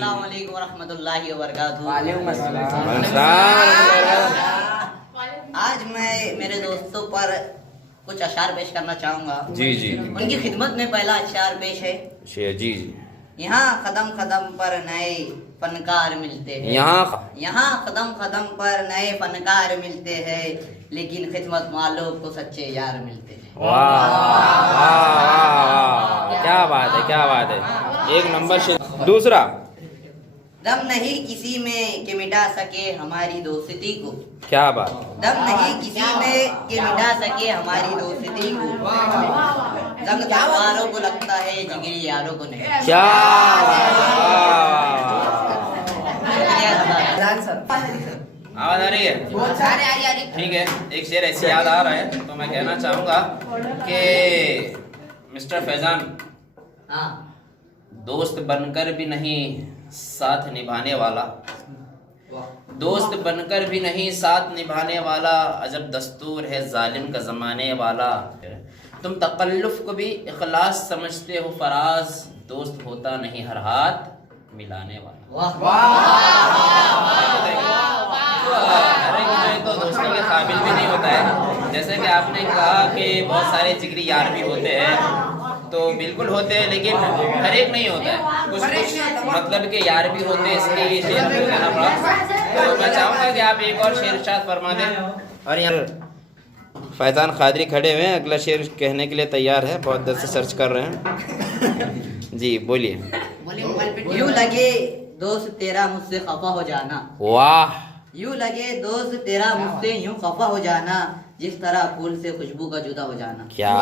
अस्सलाम वालेकुम वरहमतुल्लाहि वबरकातुहू। आज मैं मेरे दोस्तों पर कुछ अशार पेश करना चाहूँगा। जी जी उनकी खिदमत में पहला अशार पेश है। जी जी। यहाँ कदम कदम पर नए फनकार मिलते हैं। यहाँ कदम कदम पर नए फनकार मिलते हैं, लेकिन खिदमत वालों को सच्चे यार मिलते हैं। वाह वाह वाह, क्या बात है, क्या बात है, एक नंबर से। दूसरा, दम नहीं किसी में कि मिटा सके हमारी दोस्ती को। क्या बात। दम नहीं किसी में कि मिटा सके हमारी दोस्ती को। जंग तलवारों को लगता है, जिगरी यारों को नहीं। क्या आवाज आ रही है? ठीक है, एक शेर ऐसे याद आ रहा है तो मैं कहना चाहूंगा कि मिस्टर फैजान, हाँ, दोस्त बनकर भी नहीं साथ निभाने वाला, दोस्त बनकर भी नहीं साथ निभाने वाला, अजब दस्तूर है जालिम का जमाने वाला। तुम तकल्लुफ को भी इखलास समझते हो फराज, दोस्त होता नहीं हर हाथ मिलाने वाला। हर एक जो है तो दोस्ती के काबिल भी नहीं होता है। जैसे कि आपने कहा कि बहुत सारे जिगरी यार भी होते हैं, तो बिल्कुल होते हैं, लेकिन हर एक नहीं होता है। कुछ मतलब के यार भी होते हैं, इसलिए शेर भी कहना पड़ा। तो मैं चाहूँगा कि आप एक और शेर इरशाद फरमा दें। और यहाँ फैजान खादरी खड़े हुए हैं, अगला शेर कहने के लिए तैयार है, बहुत देर से सर्च कर रहे हैं। जी बोलिए। यूं लगे दोस्त तेरा मुझसे खफा हो जाना। वाह। यूं लगे दोस्त तेरा मुझसे यूं खफा हो जाना, जिस तरह फूल से खुशबू का जुदा हो जाना। क्या